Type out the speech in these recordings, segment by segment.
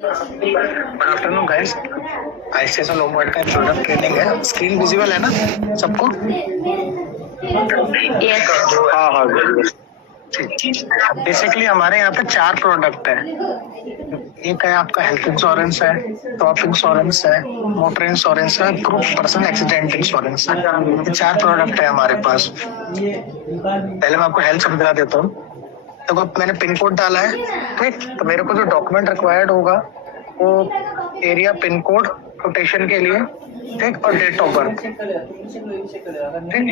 Good afternoon guys. ICSL Lombard का product training है। Screen visible है ना सबको? यस। हाँ हाँ बिल्कुल। बेसिकली हमारे यहाँ पे 4 प्रोडक्ट है। एक है आपका हेल्थ इंश्योरेंस है, क्रॉप इंश्योरेंस है, मोटर इंश्योरेंस है, ग्रुप पर्सनल एक्सीडेंट इंश्योरेंस है। ये 4 प्रोडक्ट है हमारे पास। पहले मैं आपको हेल्थ समझा देता हूँ। तो मैंने पिन कोड डाला है, ठीक। तो मेरे को जो डॉक्यूमेंट रिक्वायर्ड होगा वो एरिया, पिन कोड, कोटेशन के लिए, ठीक, और डेट ऑफ बर्थ, ठीक।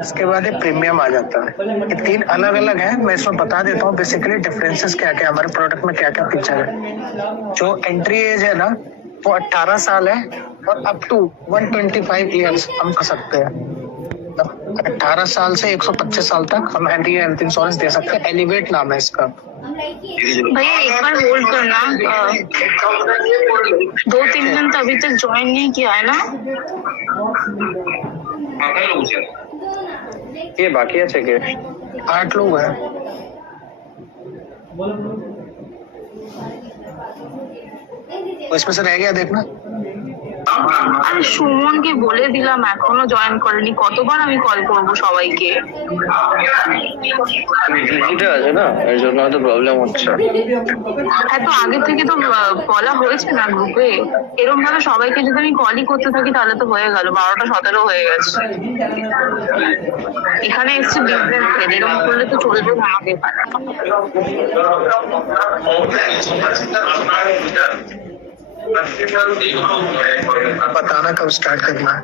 इसके बाद ये प्रीमियम आ जाता है। ये 3 अलग अलग है। मैं इसमें बता देता हूँ बेसिकली डिफरेंसेस क्या क्या हमारे प्रोडक्ट में, क्या क्या फीचर है। जो एंट्री एज है ना वो 18 साल है और अप टू 125 ईयर्स हम कर सकते हैं। 18 साल से 125 साल तक हम हेल्थ इंश्योरेंस दे सकते हैं। एलिवेट नाम है इसका। भैया एक बार होल्ड करना। 2-3 दिन तो अभी तक ज्वाइन नहीं किया है ना? ये बाकी है चेक। 8 लोग हैं। इसमें से रह गया देखना। আরে সুমনকে বলে দিলাম এখনো জয়েন করেনি, কতবার আমি কল করব সবাইকে। বিজিটা আছে না, এর জন্য হয়তো প্রবলেম হচ্ছে। হ্যাঁ, তো আগে থেকে তো বলা হয়েছে না গ্রুপে। এরকম ভাবে সবাইকে যদি আমি কলই করতে থাকি তাহলে তো হয়ে গেল 12টা 17 হয়ে গেছে। এখানে এসছে বিজনেস ফেল, এরকম করলে তো চলবে না আমাকে। बताना कब स्टार्ट करना है।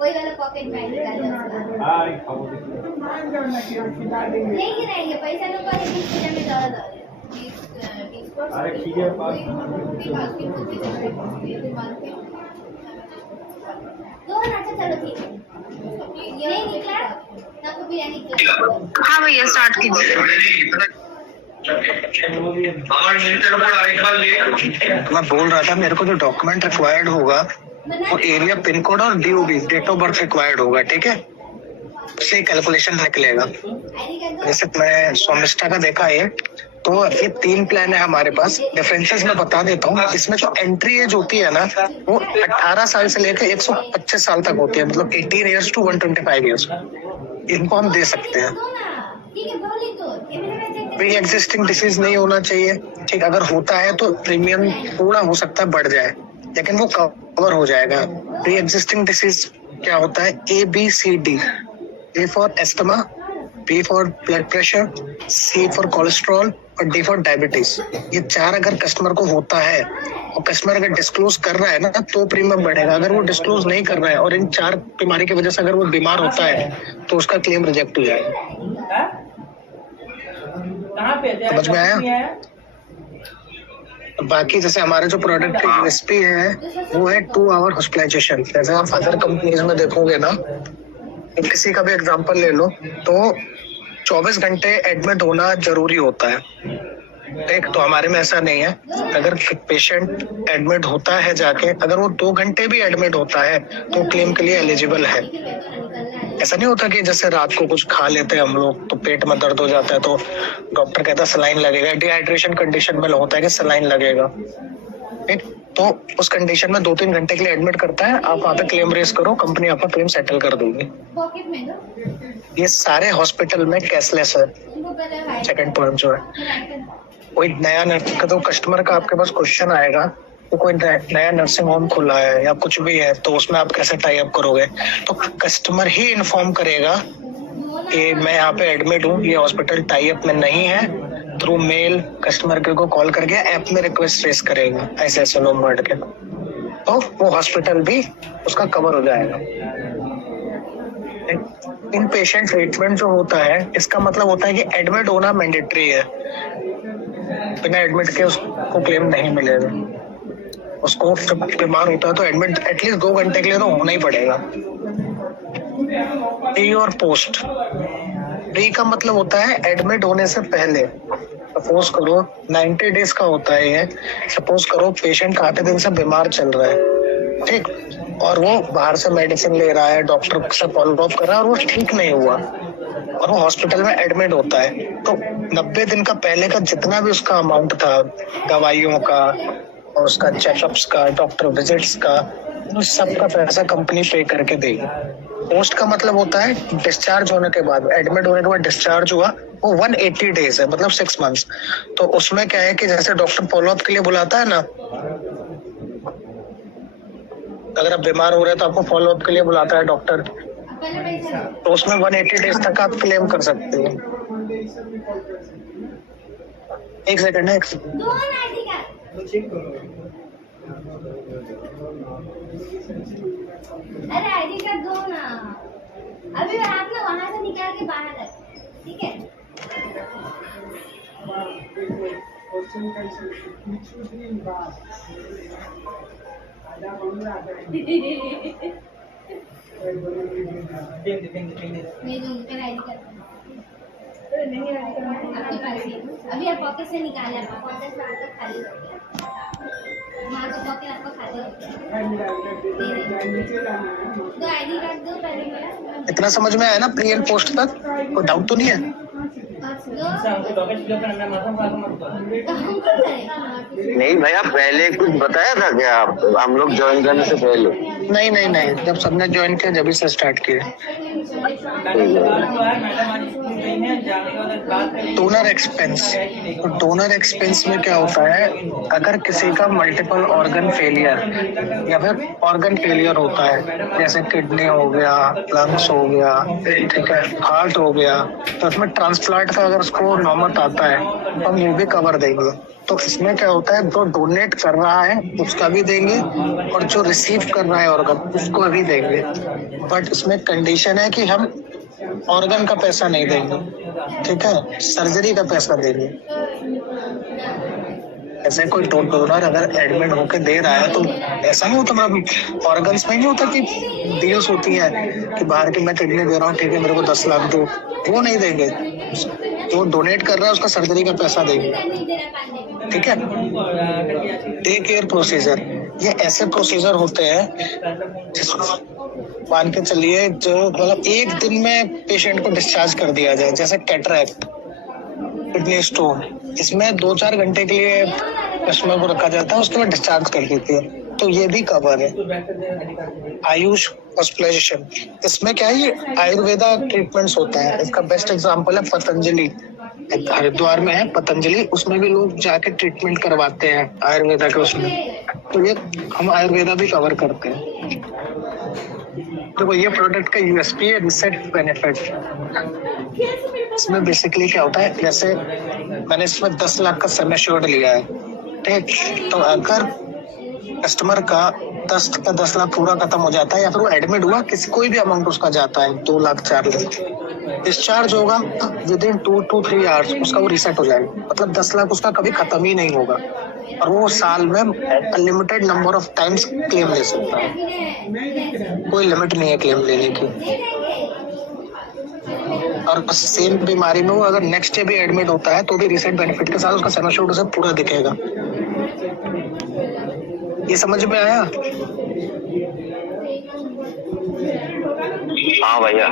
वही वाला पॉकेट में निकालना। नहीं गिराएंगे पैसा लोग को 20 में ज्यादा अरे ठीक है। अच्छा चलो ठीक है। ये नहीं निकला तब भी नहीं निकला। हाँ भैया स्टार्ट कीजिए। मैं बोल रहा था मेरे को जो डॉक्यूमेंट रिक्वायर्ड होगा वो एरिया, पिन कोड और DOB, date of birth required होगा, ठीक है। उससे कैलकुलेशन निकलेगा। जैसे मैं सोमिस्टा का देखा है, तो ये 3 प्लान है हमारे पास। डिफरेंसेस मैं बता देता हूँ। इसमें जो एंट्री एज होती है ना वो 18 साल से लेकर 125 साल तक होती है, मतलब 18 ईयर्स टू 125 ईयर्स। इनको हम दे सकते हैं। प्री एग्जिस्टिंग डिसीज नहीं होना चाहिए, ठीक। अगर होता है तो प्रीमियम थोड़ा हो सकता है बढ़ जाए, लेकिन वो कवर हो जाएगा। प्री एग्जिस्टिंग डिसीज क्या होता है? ABCD। A for asthma, B for blood pressure, C for cholesterol और D फॉर डायबिटीज। ये 4 अगर कस्टमर को होता है और कस्टमर अगर डिस्क्लोज कर रहा है ना तो प्रीमियम बढ़ेगा। अगर वो डिस्क्लोज नहीं कर रहा है और इन 4 बीमारी की वजह से अगर वो बीमार होता है तो उसका क्लेम रिजेक्ट हो जाएगा। समझ में आया? बाकी जैसे हमारे जो प्रोडक्ट की यूएसपी है वो है 2 आवर हॉस्पिटलाइजेशन। जैसे आप अदर कंपनीज में देखोगे ना, किसी का भी एग्जांपल ले लो तो 24 घंटे एडमिट होना जरूरी होता है, एक। तो हमारे में ऐसा नहीं है। अगर पेशेंट एडमिट होता है जाके, अगर वो 2 घंटे भी एडमिट होता है तो क्लेम के लिए एलिजिबल है। ऐसा नहीं होता कि जैसे रात को कुछ खा लेते हैं हम लोग तो पेट में दर्द हो जाता है तो डॉक्टर कहता है सलाइन लगेगा। डिहाइड्रेशन कंडीशन में होता है कि सलाइन लगेगा, ठीक। तो उस कंडीशन में 2-3 घंटे के लिए एडमिट करता है, आप वहाँ पे क्लेम रेज करो, कंपनी आपका क्लेम सेटल कर देगी। ये सारे हॉस्पिटल में कैशलेस है। सेकंड पॉइंट जो है, कोई नया तो कस्टमर का आपके पास क्वेश्चन आएगा तो कोई नया नर्सिंग होम खुला है या कुछ भी है तो उसमें आप कैसे टाई अप करोगे? तो कस्टमर ही इन्फॉर्म करेगा कि मैं यहाँ पे एडमिट हूँ, ये हॉस्पिटल टाई अप में नहीं है। थ्रू मेल कस्टमर को कॉल करके ऐप में रिक्वेस्ट रेस करेगा ऐसे लोमवर्ड के, तो वो हॉस्पिटल भी उसका कवर हो जाएगा। इन पेशेंट ट्रीटमेंट जो होता है इसका मतलब होता है कि एडमिट होना मैंडेटरी है। बिना एडमिट के उसको क्लेम नहीं मिलेगा। उसको जब बीमार होता है तो एडमिट एटलीस्ट 2 घंटे के लिए तो होना ही पड़ेगा। प्री और पोस्ट। प्री का मतलब होता है एडमिट होने से पहले। सपोज करो 90 डेज का होता है ये। सपोज करो पेशेंट काफी दिन से बीमार चल रहा है, ठीक, और वो बाहर से मेडिसिन ले रहा है, डॉक्टर से फॉलो अप कर रहा है और वो ठीक नहीं हुआ और वो हॉस्पिटल में एडमिट होता है, तो 90 दिन का पहले का जितना भी उसका अमाउंट था, दवाइयों का और उसका चेकअप्स का, डॉक्टर विजिट्स का, उस सब का पैसा कंपनी पे करके देगी। पोस्ट का मतलब होता है डिस्चार्ज होने के बाद, एडमिट होने के बाद डिस्चार्ज हुआ, वो 180 डेज है, मतलब 6 मंथ्स। तो उसमें क्या है कि जैसे डॉक्टर फॉलोअप के लिए बुलाता है ना, अगर आप बीमार हो रहे हैं तो आपको फॉलोअप के लिए बुलाता है डॉक्टर, पहले पैसा दो। तो उसमें 180 डेज तक आप क्लेम कर सकते हैं। एक सेकंड है, दो ना आईडी कार्ड। अरे आईडी कार्ड दो ना। अभी आप ना वहाँ से निकाल के बाहर रख, ठीक है? नहीं दूंगी, पहले आईडी कार्ड। आपके पास ही है। अभी आप पॉकेट से निकाले, आपका पॉकेट में आपका खाली हो गया। वहाँ का पॉकेट आपका खाली हो गया। दो आईडी कार्ड दो पहले मेरा। इतना समझ में आया ना प्री एंड पोस्ट तक? कोई डाउट तो नहीं है? नहीं भैया, पहले कुछ बताया था क्या आप, हम लोग ज्वाइन करने से पहले? नहीं नहीं नहीं, जब सबने ज्वाइन किया जब से स्टार्ट किया। Donor expense. तो डोनर एक्सपेंस में क्या होता है, अगर किसी का मल्टीपल ऑर्गन फेलियर या फिर ऑर्गन फेलियर होता है, जैसे किडनी हो गया, लंग्स हो गया, ठीक है, हार्ट हो गया, तो उसमें ट्रांसप्लांट का अगर उसको नौबत आता है तो हम वो भी कवर देंगे। तो इसमें क्या होता है, जो डोनेट कर रहा है उसका भी देंगे और जो रिसीव कर रहा है ऑर्गन उसको भी देंगे, बट इसमें कंडीशन है कि हम ऑर्गन का पैसा नहीं देंगे, ठीक है, सर्जरी का पैसा देंगे। ऐसे कोई डोनर अगर एडमिट होके दे रहा है तो ऐसा नहीं होता, मतलब ऑर्गन्स में नहीं होता कि डील्स होती है कि बाहर की मैं किडनी दे रहा हूँ, ठीक है, मेरे को 10 लाख दो, वो नहीं देंगे। जो डोनेट कर रहा है उसका सर्जरी का पैसा देंगे, ठीक है। डे केयर प्रोसीजर, ये ऐसे प्रोसीजर होते हैं मान के चलिए जो मतलब एक दिन में पेशेंट को डिस्चार्ज कर दिया जाए, जैसे कैटरैक्ट, किडनी स्टोन, इसमें 2-4 घंटे के लिए कस्टमर को रखा जाता है, उसके बाद डिस्चार्ज कर देते हैं, तो ये भी कवर है। आयुष हॉस्पिटलाइजेशन, इसमें क्या है, ये आयुर्वेदा ट्रीटमेंट्स होता है। इसका बेस्ट एग्जांपल है पतंजलि, हरिद्वार में है पतंजलि, उसमें भी लोग जाके ट्रीटमेंट करवाते हैं आयुर्वेदा के उसमें, तो ये हम आयुर्वेदा भी कवर करते हैं। तो ये प्रोडक्ट का यूएसपी है रिसेट बेनिफिट। इसमें बेसिकली क्या होता है, जैसे मैंने इसमें 10 लाख का सम एश्योर्ड लिया है, ठीक, तो अगर कस्टमर का 10 लाख पूरा खत्म हो जाता है या फिर वो एडमिट हुआ, किसी कोई भी अमाउंट उसका जाता है 2 लाख 4 लाख, डिस्चार्ज होगा विद इन 2 to 3 आवर्स उसका वो रिसेट हो जाएगा, मतलब 10 लाख उसका कभी खत्म ही नहीं होगा और वो साल में unlimited number of times claim ले सकता है, कोई लिमिट नहीं है क्लेम लेने की। और सेम बीमारी में वो अगर नेक्स्ट डे भी एडमिट होता है तो भी रिसेट बेनिफिट के साथ उसका सम एश्योर्ड उसे पूरा दिखेगा। ये समझ में आया? हाँ भैया।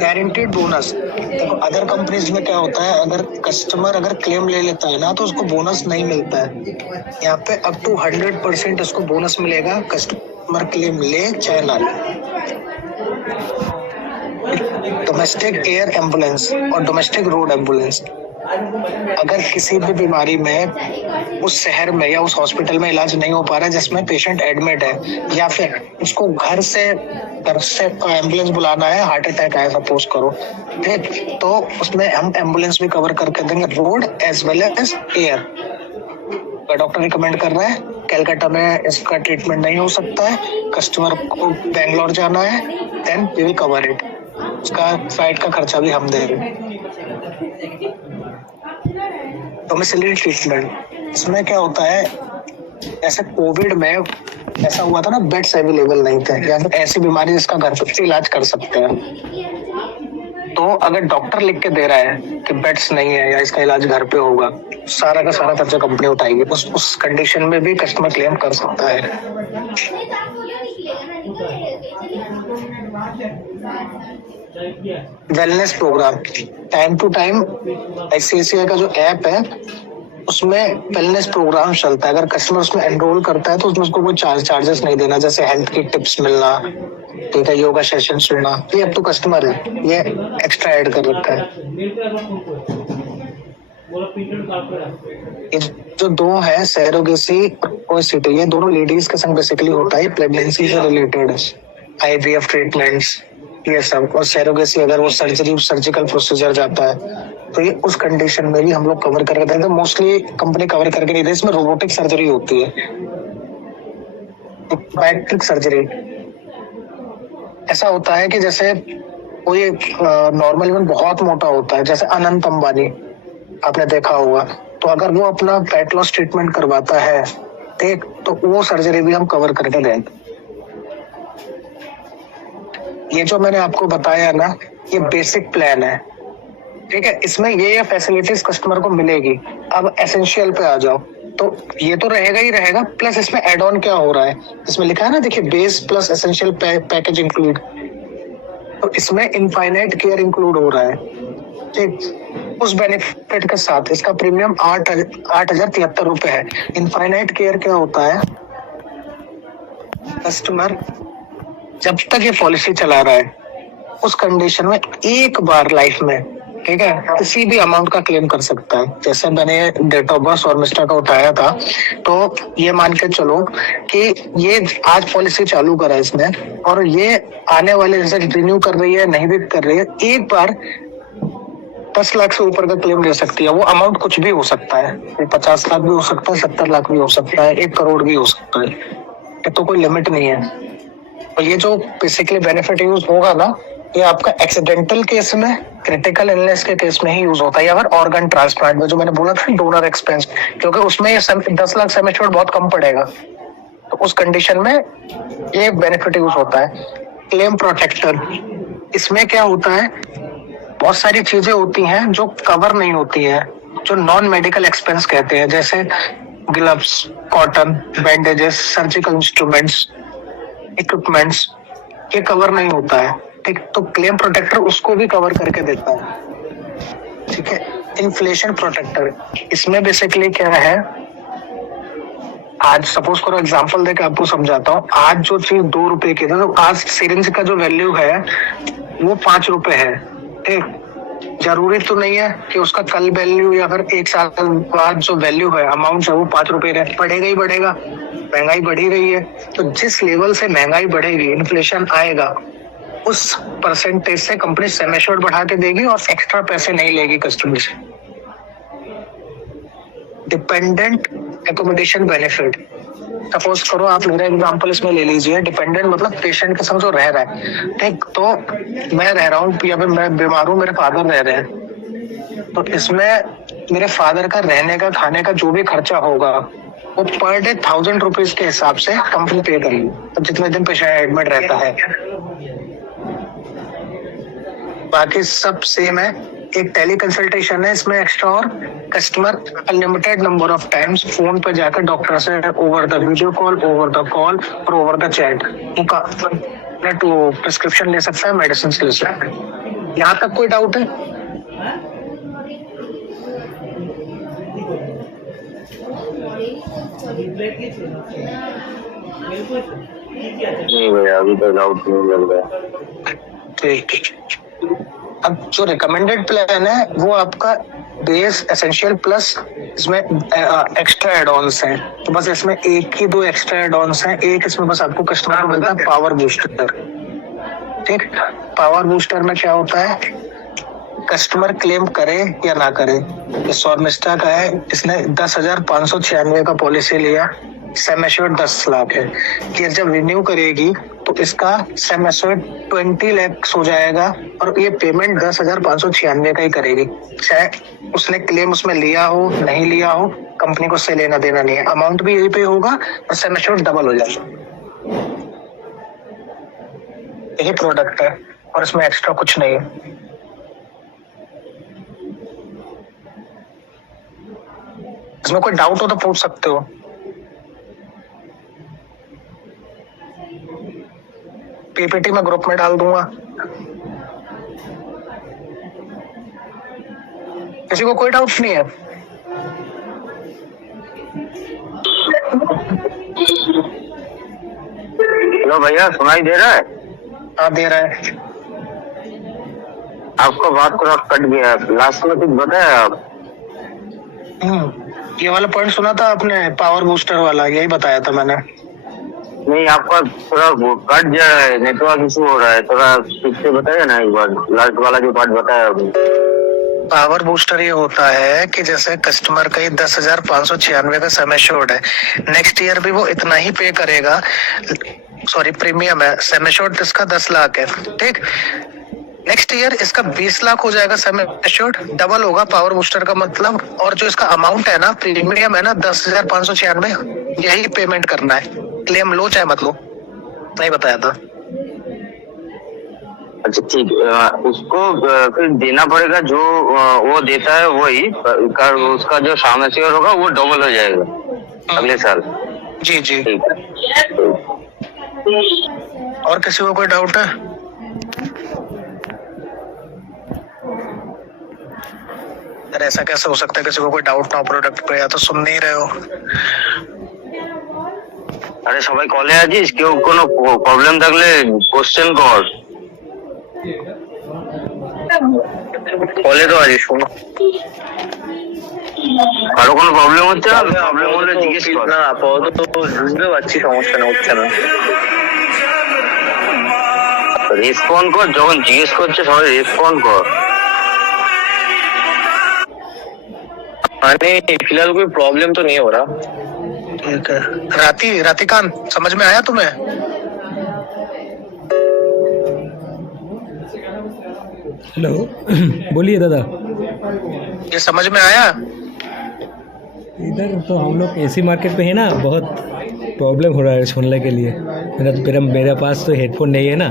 गारंटीड बोनस, देखो अदर कंपनीज में क्या होता है, अगर कस्टमर अगर क्लेम ले लेता है ना तो उसको बोनस नहीं मिलता है। यहाँ पे अप टू 100% उसको बोनस मिलेगा, कस्टमर क्लेम ले चाहे ना ले। डोमेस्टिक एयर एम्बुलेंस और डोमेस्टिक रोड एम्बुलेंस, अगर किसी भी बीमारी में उस शहर में या उस हॉस्पिटल में इलाज नहीं हो पा रहा है जिसमें पेशेंट एडमिट है, या फिर उसको घर से एम्बुलेंस बुलाना है, हार्ट अटैक आया सपोज करो, ठीक, तो उसमें हम एम्बुलेंस भी कवर करके देंगे, road as well as air. Doctor recommend कर रहा है कैलकाटा में इसका ट्रीटमेंट नहीं हो सकता है, कस्टमर को बैंगलोर जाना है, then we will cover it, उसका फ्लाइट का खर्चा भी हम दे रहे हैं। डोमिसिलियरी ट्रीटमेंट, इसमें क्या होता है, ऐसे कोविड में ऐसा हुआ था ना, बेड्स अवेलेबल नहीं थे, या फिर ऐसी बीमारी जिसका घर पे इलाज कर सकते हैं, तो अगर डॉक्टर लिख के दे रहा है कि बेड्स नहीं है या इसका इलाज घर पे होगा, सारा का सारा खर्चा कंपनी उठाएगी। उस कंडीशन में भी कस्टमर क्लेम कर सकता है। Wellness programme time to time ICICI का जो ऐप है उसमें वेलनेस प्रोग्राम चलता है। अगर कस्टमर उसमें एनरोल करता है तो उसमें उसको कोई चार्जेस नहीं देना, जैसे हेल्थ की टिप्स मिलना, ठीक है, योगा सेशन सुनना, ये अब तो कस्टमर है, ये एक्स्ट्रा ऐड कर रखा है। ये जो दो है सैरोगेसी और ओबेसिटी, ये दोनों लेडीज के संग बेसिकली होता है, प्रेगनेंसी से रिलेटेड IVF ट्रीटमेंट्स ये सब। और सैरोगेसी अगर वो सर्जिकल प्रोसीजर जाता है तो ये उस कंडीशन में भी हम लोग कवर कर देते हैं। तो मोस्टली कंपनी कवर करके नहीं देती, इसमें रोबोटिक सर्जरी होती है, बैट्रिक सर्जरी। ऐसा होता है कि जैसे कोई नॉर्मल इवन बहुत मोटा होता है, जैसे अनंत अंबानी आपने देखा होगा, तो अगर वो अपना फैट लॉस ट्रीटमेंट करवाता है ठीक, तो वो सर्जरी भी हम कवर करके देंगे। ये जो मैंने आपको बताया ना, ये बेसिक प्लान है, ठीक है, इसमें ये फैसिलिटीज कस्टमर को मिलेगी। अब एसेंशियल पे आ जाओ तो ये तो रहेगा ही रहेगा, प्लस इसमें एड ऑन क्या हो रहा है, इसमें लिखा है ना, देखिए, base plus essential package include, तो इसमें इनफाइनाइट केयर इंक्लूड हो रहा है, ठीक। उस बेनिफिट के साथ इसका प्रीमियम 8,073 रुपए है। इनफाइनाइट केयर क्या होता है, कस्टमर जब तक ये पॉलिसी चला रहा है उस कंडीशन में एक बार लाइफ में, ठीक है, किसी भी अमाउंट का क्लेम कर सकता है। जैसे मैंने डेट ऑफ बर्थ और मिस्टर का उठाया था, तो ये मान के चलो कि ये आज पॉलिसी चालू करा इसने, और ये आने वाले रिजल्ट रिन्यू कर रही है, नहीं भी कर रही है, एक बार 10 लाख से ऊपर का क्लेम ले सकती है। वो अमाउंट कुछ भी हो सकता है, 50 लाख भी हो सकता है, 70 लाख भी हो सकता है, 1 करोड़ भी हो सकता है, ये तो कोई लिमिट नहीं है। और ये जो बेसिकली बेनिफिट यूज होगा ना, ये आपका एक्सीडेंटल केस में, क्रिटिकल इलनेस के केस में ही यूज होता है, या फिर ऑर्गन ट्रांसप्लांट में, जो मैंने बोला था डोनर एक्सपेंस, क्योंकि उसमें ये 10 लाख सम एश्योर्ड बहुत कम पड़ेगा, तो उस कंडीशन में ये बेनिफिट यूज होता है। क्लेम प्रोटेक्टर, इसमें क्या होता है, बहुत सारी चीजें होती हैं जो कवर नहीं होती हैं, जो नॉन मेडिकल एक्सपेंस कहते हैं, जैसे gloves, cotton, bandages, surgical instruments, equipments, ये कवर नहीं होता है, ठीक। तो क्लेम प्रोटेक्टर उसको भी कवर करके देता है, ठीक है। इन्फ्लेशन प्रोटेक्टर, इसमें बेसिकली क्या है, आज सपोज करो एग्जांपल देके आपको समझाता हूँ, आज जो चीज 2 रुपए की था, तो आज सिरिंज का जो वैल्यू है वो 5 रुपए है, ठीक। जरूरी तो नहीं है कि उसका कल वैल्यू या फिर 1 साल बाद जो वैल्यू है, अमाउंट है, वो 5 रुपए रहे, बढ़ेगा ही बढ़ेगा, महंगाई बढ़ी रही है, तो जिस लेवल से महंगाई बढ़ेगी, इन्फ्लेशन आएगा, उस परसेंटेज से कंपनी सम एश्योर्ड बढ़ा के देगी और एक्स्ट्रा पैसे नहीं लेगी कस्टमर से। डिपेंडेंट एकोमोडेशन बेनिफिट, सपोज करो आप मेरा एग्जांपल इसमें ले लीजिए, डिपेंडेंट मतलब पेशेंट के संग जो रह रहा है, ठीक। तो मैं रह रहा हूँ या फिर मैं बीमार हूँ, मेरे फादर रह रहे हैं, तो इसमें मेरे फादर का रहने का, खाने का जो भी खर्चा होगा वो पर डे 1000 रुपीज के हिसाब से कंपनी पे करेगी, तो जितने दिन पेशेंट एडमिट रहता है। बाकी सब सेम है। एक टेली कंसल्टेशन है इसमें एक्स्ट्रा, और customer unlimited number of times phone पे जाकर डॉक्टर से over the video call, over the call और ओवर द चैट तो प्रिस्क्रिप्शन ले सकता है, मेडिसिन ले सकता है। यहाँ तक कोई डाउट है? नहीं भैया, अभी तो डाउट नहीं लग रहा। ठीक। अब जो रिकमेंडेड प्लान है वो आपका बेस, एसेंशियल प्लस इसमें एक्स्ट्रा एड ऑन्स हैं, तो बस इसमें 1 ही 2 एक्स्ट्रा एड ऑन्स हैं। एक इसमें बस आपको कस्टमर को मिलता है पावर बूस्टर, ठीक। पावर बूस्टर में क्या होता है, कस्टमर क्लेम करे या ना करे, सौरमिस्टा का है, इसने 10,596 का पॉलिसी लिया, सम एश्योर्ड 10 लाख है, कि जब रिन्यू करेगी तो इसका सम एश्योर्ड 20 लाख हो जाएगा, और ये पेमेंट 10,596 का ही करेगी, चाहे उसने क्लेम उसमें लिया हो नहीं लिया हो, कंपनी को उससे लेना देना नहीं है, अमाउंट भी यही पे होगा और सम एश्योर्ड डबल हो जाएगा। यही प्रोडक्ट है और इसमें एक्स्ट्रा कुछ नहीं है। इसमें कोई डाउट हो तो पूछ सकते हो। पीपीटी में ग्रुप में डाल दूंगा। किसी को कोई डाउट नहीं है? हेलो भैया, सुनाई दे रहा है? हाँ दे रहा है। आपका बात थोड़ा कट गया, लास्ट में कुछ बताया आप? ये वाला पॉइंट सुना था आपने, पावर बूस्टर वाला, यही बताया था मैंने। नहीं, आपका थोड़ा कट जा रहा है, नेटवर्क इशू हो रहा है, थोड़ा ठीक से बताइए ना एक बार, लास्ट वाला जो पार्ट बताया अभी। पावर बूस्टर ये होता है कि जैसे कस्टमर का 10,596 का सम एश्योर्ड है, नेक्स्ट ईयर भी वो इतना ही पे करेगा। सॉरी, प्रीमियम है, सम एश्योर्ड इसका 10 लाख है, ठीक। नेक्स्ट ईयर इसका 20 लाख हो जाएगा, सम एश्योर्ड डबल होगा पावर बूस्टर का मतलब। और जो इसका अमाउंट है ना, प्रीमियम है ना 10,596, यही पेमेंट करना है। क्लेम लो चाहे मत लो, नहीं बताया था। अच्छा ठीक, उसको फिर देना पड़ेगा, जो वो देता है वही, उसका जो सामने होगा वो डबल हो जाएगा अगले साल। जी जी। ठीक है। और किसी को कोई डाउट है? यार ऐसा कैसे हो सकता है किसी को कोई डाउट ना हो प्रोडक्ट पे, या तो सुन नहीं रहे हो। আরে সবাই কলে আছিস, কেউ কোনো প্রবলেম থাকলে কোশ্চেন কর, কলে তো আছিস, শোনো। কারো কোনো প্রবলেম হচ্ছে না? প্রবলেম হলে জিজ্ঞেস কর। না আপাতত তো বুঝতে পারছি সমস্যা না, হচ্ছে না। রেসপন্ড কর, যখন জিজ্ঞেস করছে সবাই রেসপন্ড কর। মানে फिलहाल कोई प्रॉब्लम तो नहीं हो रहा। ठीक है। रातिकांत, समझ में आया तुम्हें? हेलो बोलिए दादा। ये समझ में आया? इधर तो हम लोग एसी मार्केट पे है ना, बहुत प्रॉब्लम हो रहा है सुनने के लिए। मेरा पास तो हेडफोन नहीं है ना,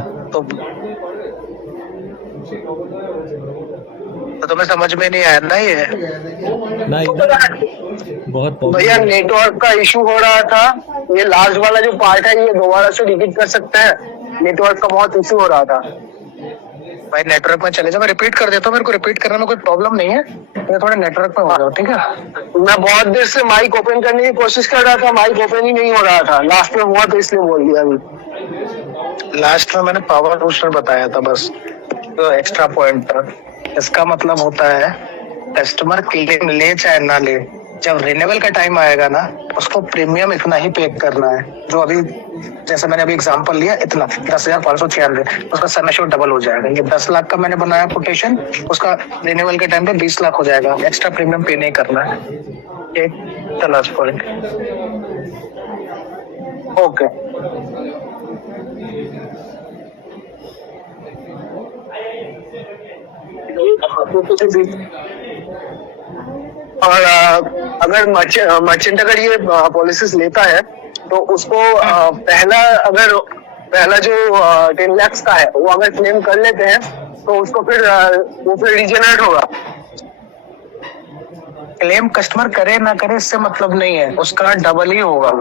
तो तुम्हें समझ में नहीं आया ना ये? ना इधर बहुत भैया नेटवर्क का इशू हो रहा था। ये लास्ट वाला जो पार्ट है ये दोबारा से रिपीट कर सकते हैं? नेटवर्क का बहुत इशू हो रहा था। भाई नेटवर्क में चले जाओ, मैं रिपीट कर देता हूँ, मेरे को रिपीट करने में कोई प्रॉब्लम नहीं है, मैं थोड़ा नेटवर्क में हो जाओ, ठीक है? मैं बहुत देर से माइक ओपन करने की कोशिश कर रहा था, माइक ओपन ही नहीं हो रहा था, लास्ट में हुआ तो इसलिए बोल दिया अभी। लास्ट में मैंने पावर बूस्टर बताया था बस, तो एक्स्ट्रा पॉइंट था। इसका मतलब होता है कस्टमर क्लेम ले चाहे ना ले, जब रिन्यूअल का टाइम आएगा ना, उसको प्रीमियम इतना ही पे करना है, जो अभी जैसे मैंने अभी एग्जांपल लिया, इतना 10,596, उसका सम एश्योर्ड डबल हो जाएगा। ये 10 लाख का मैंने बनाया कोटेशन, उसका रिन्यूअल के टाइम पे 20 लाख हो जाएगा, एक्स्ट्रा प्रीमियम पे नहीं करना है। एक लास्ट पॉइंट। ओके, और अगर मर्चेंट अगर ये पॉलिसीज लेता है तो उसको पहला जो 10 लाख का है वो अगर क्लेम कर लेते हैं तो उसको फिर रिजेनरेट होगा। क्लेम कस्टमर करे ना करे इससे मतलब नहीं है, उसका डबल ही होगा।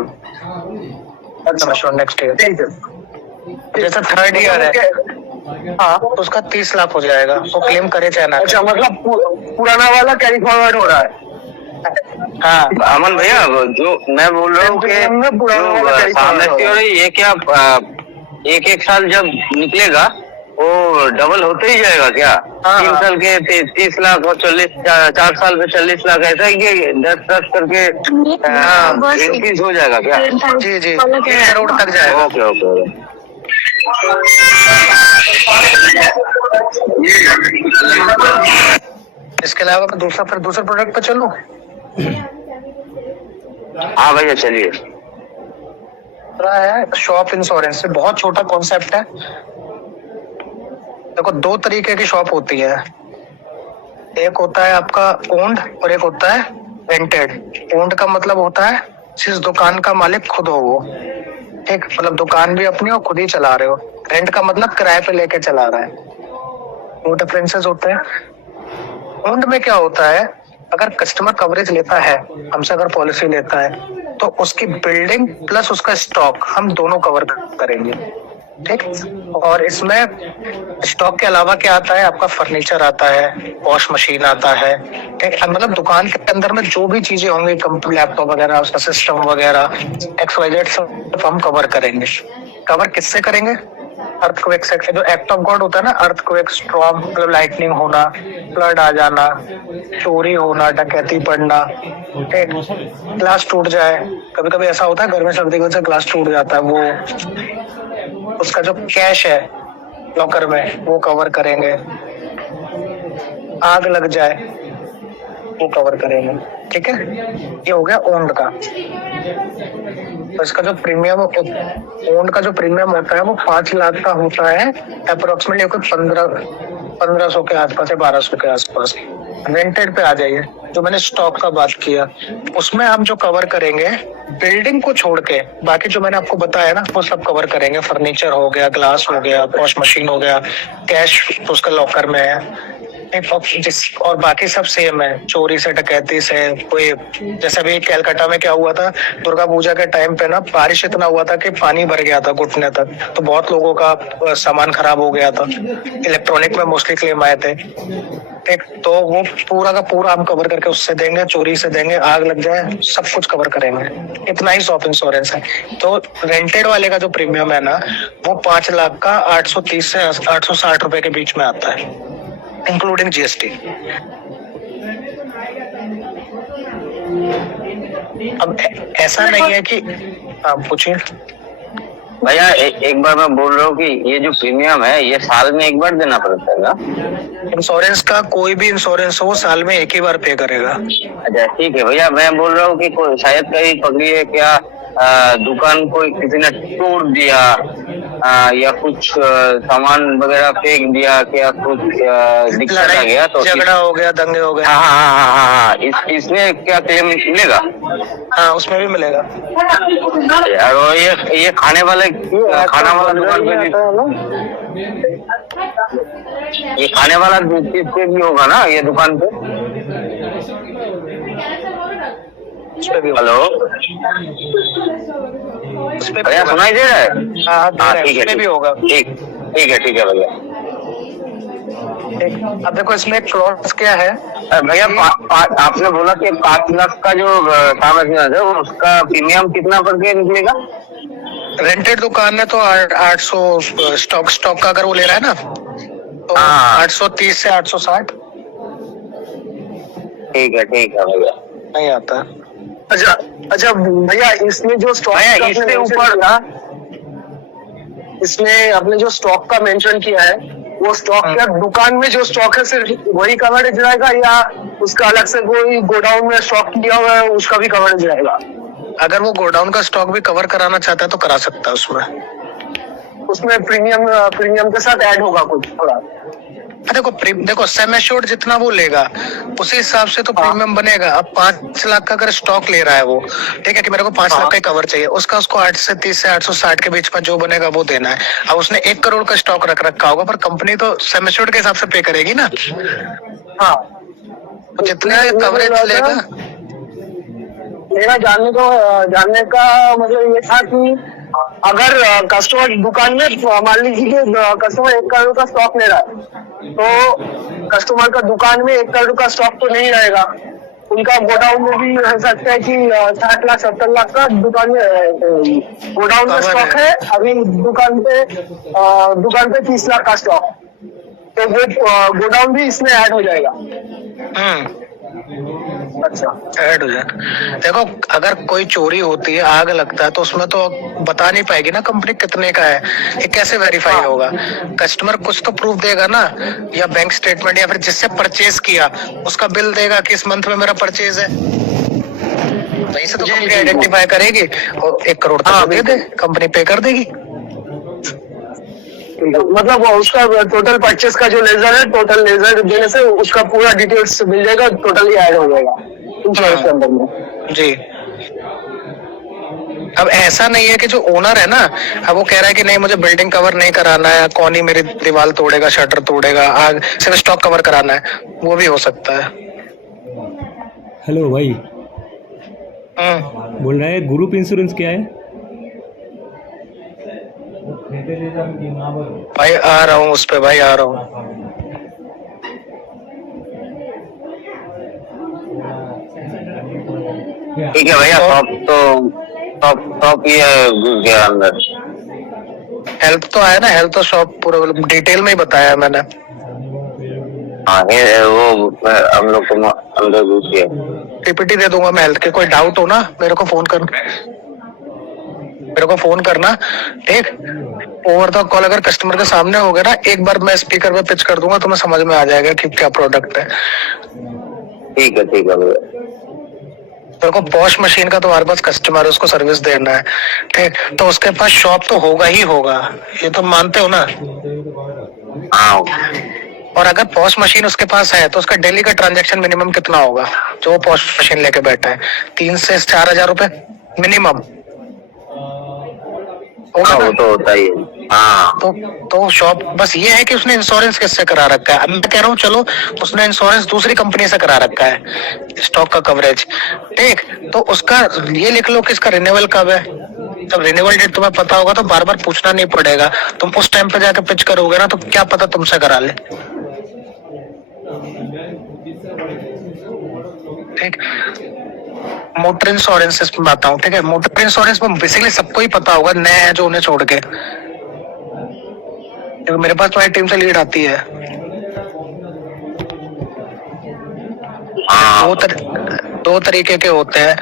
अच्छा, नेक्स्ट ईयर जैसे थर्ड ईयर है, हाँ तो उसका 30 लाख हो जाएगा, वो क्लेम करे चाहे ना। अच्छा, मतलब पुराना वाला कैरी फॉरवर्ड हो रहा है। हाँ अमन भैया, जो मैं बोल रहा हूँ कि सामने की ओर ये क्या एक साल जब निकलेगा वो डबल होते ही जाएगा क्या? 3 साल के 30 लाख और 4 साल पे 40 लाख, ऐसा ही कि 10 करके इंक्रीज हो जाएगा क्या? जी जी, करोड़ तक जाएगा। Okay okay. इसके अलावा मैं दूसरे प्रोडक्ट पे चलूं? हाँ भैया चलिए। है शॉप इंश्योरेंस, से बहुत छोटा कॉन्सेप्ट है। देखो, 2 तरीके की शॉप होती है, एक होता है आपका ओन्ड और एक होता है रेंटेड। ओन्ड का मतलब होता है जिस दुकान का मालिक खुद हो वो, ठीक, मतलब दुकान भी अपनी और खुद ही चला रहे हो। रेंट का मतलब किराए पे लेके चला रहा है, वो डिफरेंसेस होते हैं। ओन्ड में क्या होता है, अगर कस्टमर कवरेज लेता है हमसे, अगर पॉलिसी लेता है तो उसकी बिल्डिंग प्लस उसका स्टॉक हम दोनों कवर करेंगे, ठीक। और इसमें स्टॉक के अलावा क्या आता है, आपका फर्नीचर आता है, वॉश मशीन आता है, ठीक। मतलब दुकान के अंदर में जो भी चीजें होंगी, कंप्यूटर, लैपटॉप वगैरह, उसका सिस्टम वगैरह, XYZ सब हम कवर करेंगे। कवर किससे करेंगे? अर्थक्वेक से। जो एक्ट ऑफ गॉड होता है ना, अर्थक्वेक, स्ट्रॉम, मतलब लाइटनिंग होना, फ्लड आ जाना, चोरी होना, डकैती पड़ना, ग्लास टूट जाए, कभी कभी ऐसा होता है गर्मी सर्दी की वजह से ग्लास टूट जाता है, वो उसका जो कैश है लॉकर में वो कवर करेंगे। आग लग जाए वो कवर करेंगे, ठीक है। ये हो गया ओन्ड का। तो इसका जो प्रीमियम, ओन्ड का जो प्रीमियम होता है वो 5 लाख का होता है अप्रोक्सीमेटली, कुछ 1500 के आसपास या 1200 के आसपास। रेंटेड पे आ जाइए, जो मैंने स्टॉक का बात किया, उसमें हम जो कवर करेंगे बिल्डिंग को छोड़ के, बाकी जो मैंने आपको बताया ना वो सब कवर करेंगे। फर्नीचर हो गया, ग्लास हो गया, वॉश मशीन हो गया, कैश तो उसका लॉकर में है, और बाकी सब सेम है। चोरी से, डकैती से, कोई जैसे अभी कैलकाटा में क्या हुआ था, दुर्गा पूजा के टाइम पे ना बारिश इतना हुआ था कि पानी भर गया था घुटने तक, तो बहुत लोगों का सामान खराब हो गया था। इलेक्ट्रॉनिक में मोस्टली क्लेम आए थे, ठीक। तो वो पूरा का पूरा हम कवर करके उससे देंगे, चोरी से देंगे, आग लग जाए सब कुछ कवर करेंगे। इतना ही शॉप इंश्योरेंस है। तो रेंटेड वाले का जो प्रीमियम है ना वो 5 लाख का 830 से 860 रुपए के बीच में आता है, इंक्लूडिंग GST। अब ऐसा नहीं है कि आप पूछिए भैया। एक बार मैं बोल रहा हूँ कि ये जो प्रीमियम है ये साल में एक बार देना पड़ता है ना? इंश्योरेंस का कोई भी इंश्योरेंस हो साल में एक ही बार पे करेगा। अच्छा ठीक है भैया, मैं बोल रहा हूँ कि शायद कहीं पकड़िए क्या दुकान को किसी ने तोड़ दिया या कुछ सामान वगैरह फेंक दिया, क्या कुछ दिक्कत आ गया, तो झगड़ा हो गया, दंगे हो गए, हाँ, इसमें क्या क्लेम मिलेगा? हाँ उसमें भी मिलेगा। और ये खाना वाला दुकान पे ये खाने वाला चीज पे भी होगा ना ये दुकान पे? हेलो भैया, सुनाई दे रहा है? हाँ ठीक है, भी होगा। ठीक है भैया। अब देखो इसमें क्लॉज क्या है भैया, आपने बोला कि 5 लाख का जो सामान है उसका प्रीमियम कितना करके निकलेगा? रेंटेड दुकान है तो 800, स्टॉक का अगर वो ले रहा है ना तो 830 से 860। ठीक है भैया, नहीं आता। अच्छा भैया, इसमें जो स्टॉक इससे ऊपर ना, इसमें आपने जो स्टॉक का मेंशन किया है वो स्टॉक क्या दुकान में जो स्टॉक है सिर्फ वही कवरेज रहेगा या उसका अलग से कोई गोडाउन में स्टॉक किया हुआ है उसका भी कवरेज रहेगा? अगर वो गोडाउन का स्टॉक भी कवर कराना चाहता है तो करा सकता है। उसमें प्रीमियम के साथ ऐड होगा कुछ थोड़ा? देखो सम एश्योर्ड जितना वो लेगा उसी हिसाब से तो प्रीमियम बनेगा। अब 5 लाख का अगर स्टॉक ले रहा है वो, ठीक है, कि मेरे को 5 लाख का कवर चाहिए, उसको 830 से 860 के बीच में जो बनेगा वो देना है। अब उसने 1 करोड़ का स्टॉक रखा होगा, पर कंपनी तो सम एश्योर्ड के हिसाब से पे करेगी ना। हाँ, तो जितने कवरेज लेगा। मेरा जानने का मतलब ये था कि अगर कस्टमर दुकान में, मान लीजिए कस्टमर 1 करोड़ का स्टॉक ले रहा है तो कस्टमर का दुकान में 1 करोड़ का स्टॉक तो नहीं रहेगा, उनका गोडाउन में भी हो सकता है कि 60 लाख 70 लाख का दुकान में गोडाउन में स्टॉक है। अभी दुकान पे 30 लाख का स्टॉक, तो वो गोडाउन भी इसमें ऐड हो जाएगा। अच्छा, ऐड हो जाएगा। देखो अगर कोई चोरी होती है, आग लगता है, तो उसमें तो बता नहीं पाएगी ना कंपनी कितने का है, ये कैसे वेरीफाई होगा? कस्टमर कुछ तो प्रूफ देगा ना, या बैंक स्टेटमेंट, या फिर जिससे परचेज किया उसका बिल देगा कि इस मंथ में मेरा परचेज है, वहीं से तो कंपनी आइडेंटिफाई करेगी और 1 करोड़ तक दे दे, कंपनी पे कर देगी। मतलब उसका टोटल परचेस का जो लेजर है, टोटल लेजर देने से उसका पूरा डिटेल्स मिल जाएगा, टोटली ऐड हो जाएगा इंश्योरेंस के अंदर में। जी अब ऐसा नहीं है कि जो ओनर है ना, अब वो कह रहा है कि नहीं मुझे बिल्डिंग कवर नहीं कराना है, कौन ही मेरी दीवार तोड़ेगा, शटर तोड़ेगा, आग सिर्फ स्टॉक कवर कराना है, वो भी हो सकता है। हेलो भाई, हम्म। बोल रहा है ग्रुप इंश्योरेंस क्या है? भाई आ रहा हूँ उस पे, भाई आ रहा हूँ। ठीक है भैया, शॉप ये घुस गया अंदर। हेल्थ तो आया ना, हेल्थ तो शॉप पूरा डिटेल में ही बताया मैंने। हाँ वो हम लोग को अंदर घुस गया। पीपीटी दे दूंगा मैं हेल्थ के, कोई डाउट हो ना मेरे को फोन करना, ठीक। ओवर द कॉल अगर कस्टमर के सामने हो गया ना, एक बार मैं स्पीकर पे पिच कर दूंगा तो मैं समझ में आ जाएगा कि क्या प्रोडक्ट है। ठीक है भैया। मेरे को पॉश मशीन का तो हमारे पास कस्टमर है, उसको सर्विस देना है, ठीक। तो उसके पास शॉप तो होगा ही होगा, ये तो मानते हो ना। हाँ, और अगर पॉश मशीन उसके पास है तो उसका डेली का ट्रांजैक्शन मिनिमम कितना होगा? जो वो पॉश मशीन लेके बैठा है 3 से 4 हजार रुपए मिनिमम होगा ना? वो तो होता ही है। हाँ, तो शॉप बस ये है कि उसने इंश्योरेंस किससे करा रखा है। अब मैं कह रहा हूँ चलो उसने इंश्योरेंस दूसरी कंपनी से करा रखा है स्टॉक का कवरेज, ठीक। तो उसका ये लिख लो कि इसका रिन्यूअल कब है। जब रिन्यूअल डेट तुम्हें पता होगा तो बार बार पूछना नहीं पड़ेगा, तुम उस टाइम पे जाके पिच करोगे ना तो क्या पता तुमसे करा ले, ठीक। मोटर इंश्योरेंस में आता हूँ, ठीक है। मोटर इंश्योरेंस में बेसिकली सबको ही पता होगा, नए हैं जो उन्हें छोड़ के। मेरे पास तुम्हारी टीम से लीड आती है। दो तरीके के होते हैं।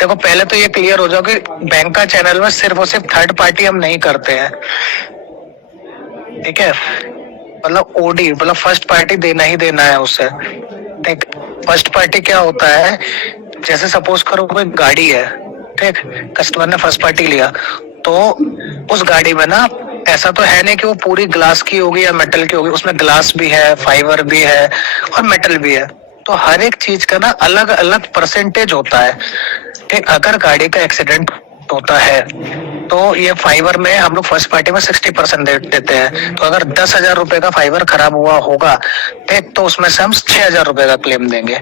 देखो पहले तो ये क्लियर हो जाओ कि बैंक का चैनल में सिर्फ और सिर्फ थर्ड पार्टी हम नहीं करते हैं, ठीक है। मतलब ओडी मतलब फर्स्ट पार्टी देना ही देना है उससे, ठीक। फर्स्ट पार्टी क्या होता है, जैसे सपोज करो कोई गाड़ी है, ठीक। कस्टमर ने फर्स्ट पार्टी लिया तो उस गाड़ी में ना ऐसा तो है नहीं कि वो पूरी ग्लास की होगी या मेटल की होगी, उसमें ग्लास भी है, फाइबर भी है और मेटल भी है। तो हर एक चीज का ना अलग अलग परसेंटेज होता है, ठीक। अगर गाड़ी का एक्सीडेंट होता है तो ये फाइबर में हम लोग फर्स्ट पार्टी में 60% देते हैं। तो अगर 10,000 रुपए का फाइबर खराब हुआ होगा, ठीक, तो उसमें से हम 6,000 रुपए का क्लेम देंगे,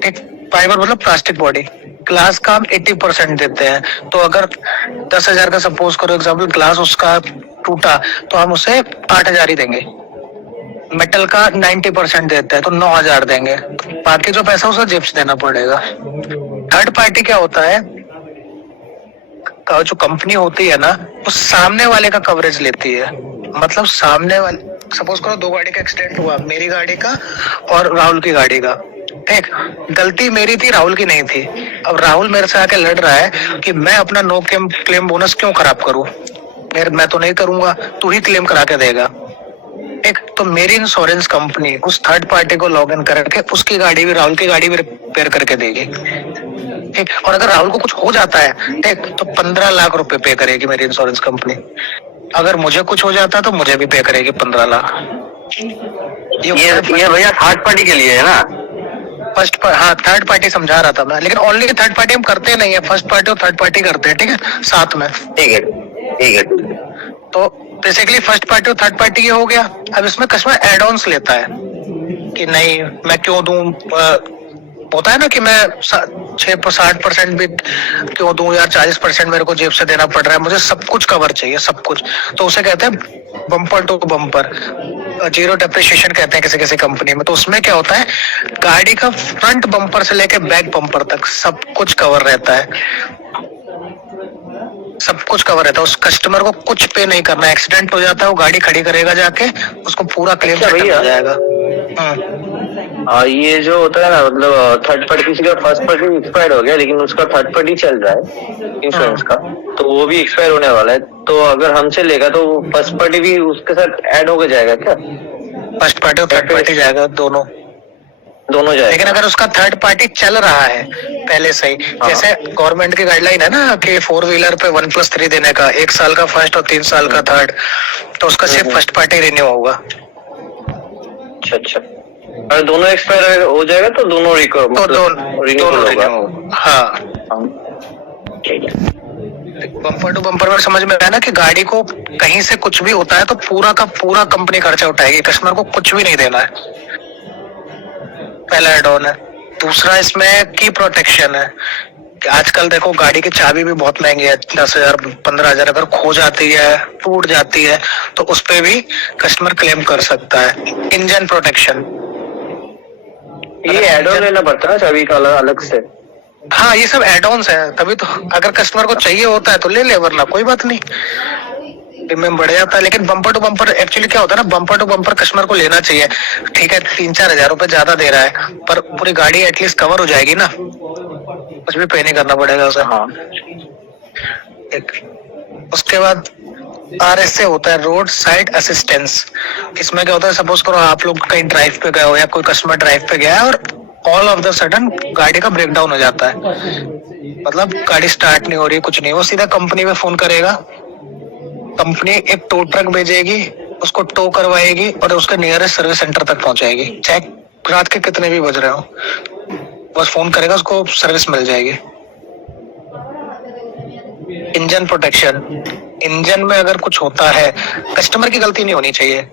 ठीक। फाइबर मतलब प्लास्टिक बॉडी। ग्लास का हम 80% देते हैं। तो अगर 10,000 का सपोज करो एग्जाम्पल ग्लास उसका टूटा तो हम उसे 8,000 ही देंगे। मेटल का 90% देते हैं तो 9,000 देंगे। बाकी जो पैसा उसे जेब से देना पड़ेगा। थर्ड पार्टी क्या होता है, जो कंपनी होती है ना वो सामने वाले का कवरेज लेती है। मतलब सामने वाले, सपोज करो 2 गाड़ी का एक्सीडेंट हुआ, मेरी गाड़ी का और राहुल की गाड़ी का, ठीक। गलती मेरी थी, राहुल की नहीं थी। अब राहुल मेरे से आके लड़ रहा है कि मैं अपना नो क्लेम बोनस क्यों खराब करूं, मैं तो नहीं करूंगा, तू ही क्लेम करा के देगा, ठीक। तो मेरी इंश्योरेंस कंपनी उस थर्ड पार्टी को लॉग इन करके उसकी गाड़ी भी, राहुल की गाड़ी भी रिपेयर करके देगी, ठीक। और अगर राहुल को कुछ हो जाता है, ठीक, तो 15 लाख रुपए पे करेगी मेरी इंश्योरेंस कंपनी। अगर मुझे कुछ हो जाता है तो मुझे भी पे करेगी 15 लाख। ये भैया थर्ड पार्टी के लिए है ना? हाँ थर्ड पार्टी समझा रहा था मैं, लेकिन ओनली थर्ड पार्टी हम करते नहीं है, फर्स्ट पार्टी और थर्ड पार्टी करते हैं, ठीक है, साथ में। ठीक है। तो बेसिकली फर्स्ट पार्टी और थर्ड पार्टी ये हो गया। अब इसमें कस्टमर एड ऑन्स लेता है कि नहीं मैं क्यों दूं, होता है ना कि मैं 60% भी क्यों दूं यार, 40% मेरे को जेब से देना पड़ रहा है, मुझे सब कुछ कवर चाहिए, सब कुछ। तो उसे कहते हैं bumper to bumper, zero depreciation कहते हैं किसी किसी कंपनी में। तो उसमें क्या होता है, गाड़ी का फ्रंट बम्पर से लेके बैक बम्पर तक सब कुछ कवर रहता है, सब कुछ कवर रहता है। उस कस्टमर को कुछ पे नहीं करना है। एक्सीडेंट हो जाता है वो गाड़ी खड़ी करेगा जाके, उसको पूरा क्लेम हो जाएगा। ये जो होता है ना, मतलब थर्ड पार्टी, किसी का फर्स्ट पार्टी एक्सपायर हो गया लेकिन उसका थर्ड पार्टी चल रहा है इंश्योरेंस का, तो वो भी एक्सपायर होने वाला है। तो अगर हमसे लेगा तो फर्स्ट पार्टी भी उसके साथ ऐड होकर जाएगा क्या? फर्स्ट पार्टी और थर्ड पार्टी जाएगा, दोनों जाएगा। लेकिन अगर उसका थर्ड पार्टी चल रहा है पहले से ही, जैसे गवर्नमेंट की गाइडलाइन है ना कि 4 व्हीलर पे 1+3 देने का, 1 साल का फर्स्ट और 3 साल का थर्ड, तो उसका सिर्फ फर्स्ट पार्टी रिन्यू होगा। अच्छा। और दोनों एक्सपायर हो जाएगा तो दोनों रिन्यू होगा। हाँ ठीक है। बम्पर टू बम्पर में समझ में आया ना कि गाड़ी को कहीं से कुछ भी होता है तो पूरा का पूरा कंपनी खर्चा उठाएगी, कस्टमर को कुछ भी नहीं देना है। पहला एड ऑन है। दूसरा इसमें की प्रोटेक्शन है कि आजकल देखो गाड़ी की चाबी भी बहुत महंगी है, 10,000 15,000, अगर खो जाती है टूट जाती है तो उस पे भी कस्टमर क्लेम कर सकता है। इंजन प्रोटेक्शन, ये एड ऑन लेना पड़ता है चाबी का अलग से। हाँ ये सब एड ऑन्स है, तभी तो अगर कस्टमर को चाहिए होता है तो ले ले, वरना कोई बात नहीं, प्रीमियम बढ़ जाता है। लेकिन बम्पर टू बम्पर एक्चुअली क्या होता है ना, बम्पर टू बम्पर कस्टमर को लेना चाहिए, ठीक है 3-4 हजार रुपए ज्यादा दे रहा है पर पूरी गाड़ी एटलीस्ट कवर हो जाएगी ना, कुछ भी पे नहीं करना पड़ेगा उसे। हाँ। उसके बाद RSA होता है, रोड साइड असिस्टेंस। इसमें क्या होता है, सपोज करो आप लोग कहीं ड्राइव पे गए हो या कोई कस्टमर ड्राइव पे गया है और ऑल ऑफ द सडन गाड़ी का ब्रेकडाउन हो जाता है, मतलब गाड़ी स्टार्ट नहीं हो रही, कुछ नहीं, वो सीधा कंपनी में फोन करेगा, कंपनी एक टो ट्रक भेजेगी, उसको टो करवाएगी और उसके नियरेस्ट सर्विस सेंटर तक पहुंचाएगी, चाहे रात के कितने भी बज रहे हो, बस फोन करेगा उसको सर्विस मिल जाएगी। इंजन प्रोटेक्शन, इंजन में अगर कुछ होता है, कस्टमर की गलती नहीं होनी चाहिए।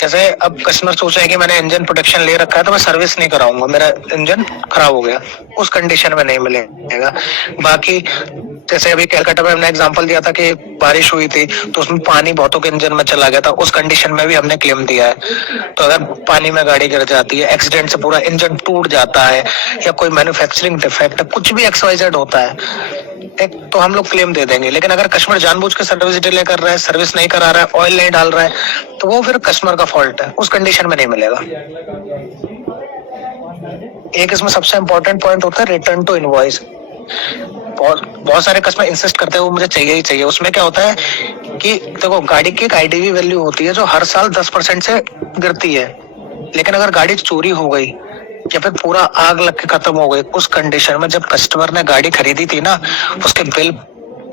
जैसे अब कस्टमर सोचा है कि मैंने इंजन प्रोटेक्शन ले रखा है तो मैं सर्विस नहीं कराऊंगा, मेरा इंजन खराब हो गया, उस कंडीशन में नहीं मिलेगा। बाकी जैसे अभी कलकत्ता में हमने एग्जांपल दिया था कि बारिश हुई थी तो उसमें पानी बहुतों के इंजन में चला गया था, उस कंडीशन में भी हमने क्लेम दिया है। तो अगर पानी में गाड़ी गिर जाती है, एक्सीडेंट से पूरा इंजन टूट जाता है या कोई मैन्युफैक्चरिंग डिफेक्ट, कुछ भी XYZ होता है, एक तो हम लोग क्लेम दे देंगे। लेकिन अगर कस्टमर जानबूझ के सर्विस डिले कर रहा है, सर्विस नहीं करा रहा है, ऑयल नहीं डाल रहा है, तो वो फिर कस्टमर का फॉल्ट है, उस कंडीशन में नहीं मिलेगा। एक इसमें सबसे इंपॉर्टेंट पॉइंट होता है रिटर्न टू इनवॉइस। बहुत सारे कस्टमर इंसिस्ट करते हैं वो मुझे चाहिए ही चाहिए। उसमें क्या होता है कि देखो गाड़ी की एक IDV वैल्यू होती है जो हर साल 10% से गिरती है, लेकिन अगर गाड़ी चोरी हो गई या फिर पूरा आग लग के खत्म हो गई, उस कंडीशन में जब कस्टमर ने गाड़ी खरीदी थी ना, उसके बिल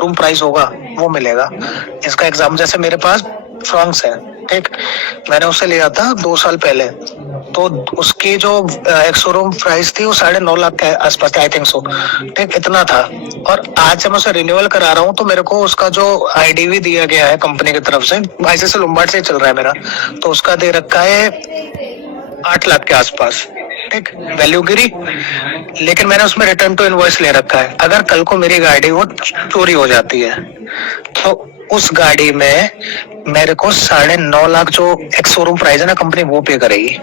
रूम प्राइस होगा वो मिलेगा। इसका एग्जाम्पल जैसे मेरे पास फ्रॉन्क्स है, ठीक, मैंने उसे लिया था 2 साल पहले, तो उसकी जो एक शोरूम प्राइस थी वो 9.5 लाख के आसपास, आई थिंक सो, ठीक, इतना था। और आज जब मैं उसे रिन्यूअल करा रहा हूँ तो मेरे को उसका जो IDV दिया गया है कंपनी की तरफ से, ICICI लोम्बार्ड से चल रहा है मेरा, तो उसका दे रखा है 8 लाख के आसपास, ठीक, वैल्यू गिरी, लेकिन मैंने उसमें रिटर्न टू इनवॉइस ले रखा है। अगर कल को मेरी गाड़ी वो चोरी हो जाती है तो उस गाड़ी में मेरे को 9.5 लाख जो एक शोरूम प्राइस है ना कंपनी, वो पे करेगी,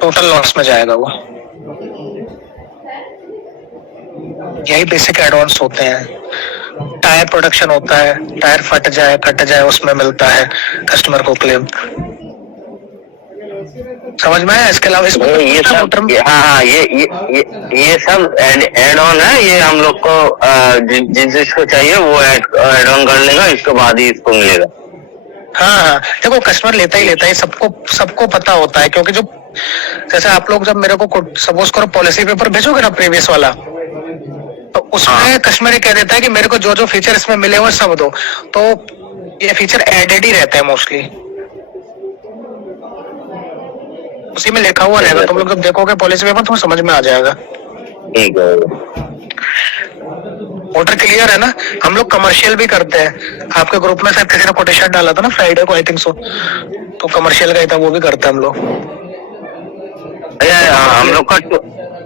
टोटल लॉस में जाएगा वो। यही बेसिक एडवांस होते हैं। टायर प्रोडक्शन होता है, टायर फट जाए कट जाए उसमें मिलता है कस्टमर को क्लेम। समझ में आया? इसके अलावा इसमें ये सब हाँ ये सब एड ऑन है, ये हम लोग को जिसको चाहिए वो एड ऑन कर लेगा, इसके बाद ही इसको मिलेगा। हाँ, देखो कस्टमर लेता ही लेता है, सबको पता होता है, क्योंकि जो जैसे आप लोग जब मेरे को सपोज करो पॉलिसी पेपर भेजोगे ना प्रीवियस वाला, तो उसमें कस्टमर ये कह देता है कि मेरे को जो जो फीचर इसमें मिले हुए सब दो, तो ये फीचर एडेड ही रहते हैं मोस्टली, उसी में लिखा हुआ रहेगा। तुम लोग जब देखोगे पॉलिसी पेपर तुम्हें समझ में आ जाएगा। ठीक है, मोटर क्लियर है ना? हम लोग कमर्शियल भी करते हैं, आपके ग्रुप में शायद किसी ने कोटेशन डाला था ना फ्राइडे को, आई थिंक सो, तो कमर्शियल का ही था, वो भी करते हैं हम लोग।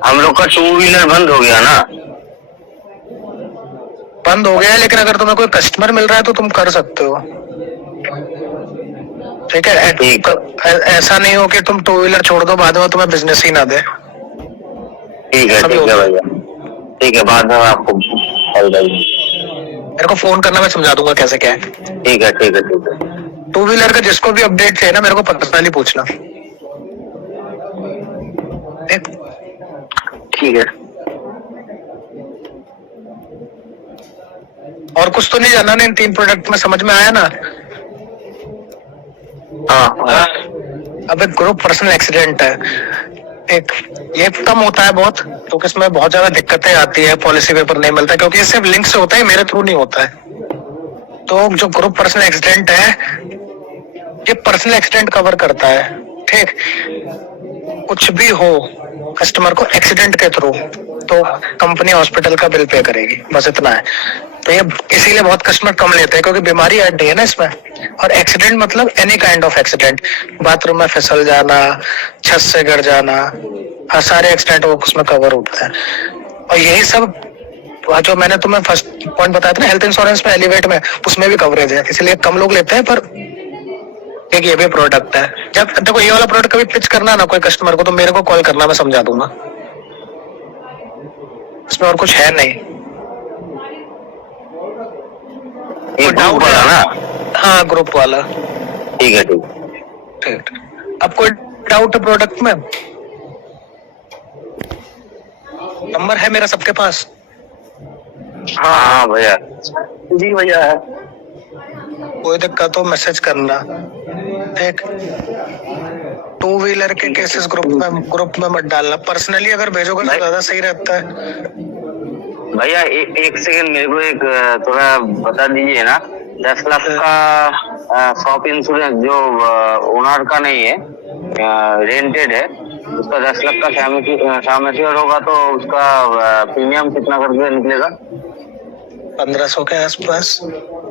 हम लोग का 2 व्हीलर बंद हो गया ना, बंद हो गया है, लेकिन अगर तुम्हें कोई कस्टमर मिल रहा है तो तुम कर सकते हो, ठीक है? ऐसा नहीं हो कि तुम 2 व्हीलर छोड़ दो, बाद में तुम्हें बिजनेस ही ना दे। ठीक है भैया, ठीक है, बाद में आपको मेरे को फोन करना, मैं समझा दूंगा कैसे क्या है। ठीक है 2 व्हीलर का जिसको भी अपडेट चाहिए ना, मेरे को पर्सनली पूछना। ठीक है। और कुछ तो नहीं जानना ना इन 3 प्रोडक्ट में? समझ में आया ना? हाँ। अब एक ग्रुप पर्सनल एक्सीडेंट है, एक ये कम होता है बहुत, तो इसमें बहुत ज्यादा दिक्कतें आती है, पॉलिसी पेपर नहीं मिलता, क्योंकि ये सिर्फ लिंक से होता है, मेरे थ्रू नहीं होता है। तो जो ग्रुप पर्सनल एक्सीडेंट है, ये पर्सनल एक्सीडेंट कवर करता है, ठीक, कुछ भी हो कस्टमर को एक्सीडेंट के थ्रू, तो कंपनी हॉस्पिटल का बिल पे करेगी, बस इतना है। तो ये इसीलिए बहुत कस्टमर कम लेते हैं, क्योंकि बीमारी ऐड नहीं है ना इसमें। और एक्सीडेंट मतलब any kind of accident, bathroom में फिसल जाना, छत से गिर जाना, हर सारे एक्सीडेंट वो उसमें कवर होते हैं। और यही सब जो मैंने तुम्हें फर्स्ट पॉइंट बताया था ना, हेल्थ इंश्योरेंस में, एलिवेट में, उसमें भी कवरेज है, इसलिए कम लोग लेते हैं। पर एक ये भी प्रोडक्ट है। जब देखो ये वाला प्रोडक्ट कभी पिच करना ना कोई कस्टमर को, तो मेरे को कॉल करना, मैं समझा दूंगा, इसमें और कुछ है नहीं। ग्रुप वाला ना? हाँ, ग्रुप वाला। ठीक है, ठीक। अब कोई डाउट है प्रोडक्ट में? नंबर है मेरा सबके पास। हाँ भैया। जी भैया है। कोई दिक्कत हो मैसेज करना। एक 2 व्हीलर के केसेस ग्रुप में मत डालना, पर्सनली अगर भेजोगे तो ज्यादा सही रहता है। भैया एक सेकंड मेरे को एक थोड़ा बता दीजिए ना। 10 लाख का शॉप इंश्योरेंस जो ओनर का नहीं है, रेंटेड है, उसका 10 लाख का शाम होगा तो उसका प्रीमियम कितना करके निकलेगा? 1500 के आसपास,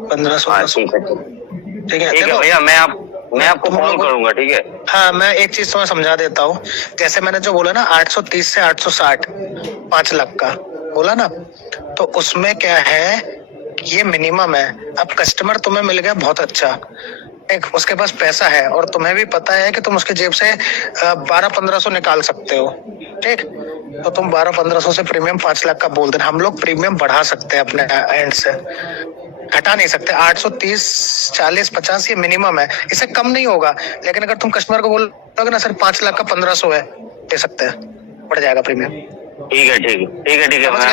1500। ठीक है ठीक है भैया, मैं आपको फोन करूंगा। ठीक है। हाँ, मैं एक चीज तुम्हें समझा देता हूँ। जैसे मैंने जो बोला ना 830 से 860, 5 लाख का बोला ना, तो उसमें क्या है, ये मिनिमम है। अब कस्टमर तुम्हें मिल गया बहुत अच्छा, एक उसके पास पैसा है और तुम्हें भी पता है कि तुम उसके जेब से 12-1500 निकाल सकते हो, ठीक, तो तुम 12-1500 से प्रीमियम 5 लाख का बोल देना। हम लोग प्रीमियम बढ़ा सकते हैं अपने एंड से, घटा नहीं सकते। 830, 40, 50 ये मिनिमम है, इससे कम नहीं होगा। लेकिन अगर तुम कस्टमर को बोलोगे ना सर 5 लाख का 1500 है, दे सकते हैं, बढ़ जाएगा प्रीमियम। ठीक है,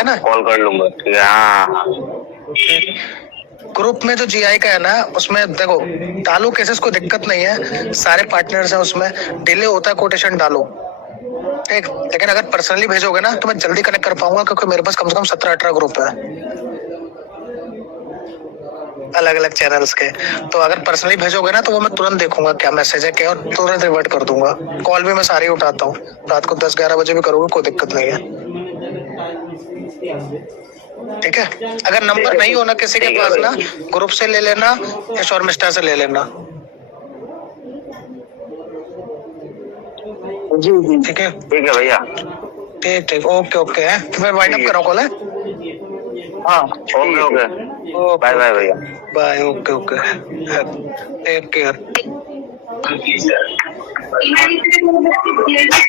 मैं कॉल कर लूंगा। ठीक है। हाँ। ग्रुप में जो जीआई का है ना, उसमें देखो डालो केसेस, कोई दिक्कत नहीं है, सारे पार्टनर्स हैं उसमें, डिले होता है कोटेशन डालो, ठीक। लेकिन अगर पर्सनली भेजोगे ना तो मैं जल्दी कनेक्ट कर पाऊंगा, क्योंकि मेरे पास कम से कम 17-18 ग्रुप है अलग अलग चैनल्स के। तो अगर पर्सनली भेजोगे ना तो वो मैं तुरंत देखूंगा क्या मैसेज है क्या, और तुरंत रिवर्ट कर दूंगा। कॉल भी मैं सारी उठाता हूँ, रात को 10-11 बजे भी करोगे, कोई दिक्कत नहीं है, ठीक है। अगर नंबर नहीं हो ना किसी के पास ना, ग्रुप से ले लेना या शॉर्मिस्टा से ले लेना। जी जी ठीक है भैया। ठीक, ओके है, तो मैं वाइंड अप कराऊं कॉल है। हाँ, ओके बाय भैया। बाय। Okay take care. इधर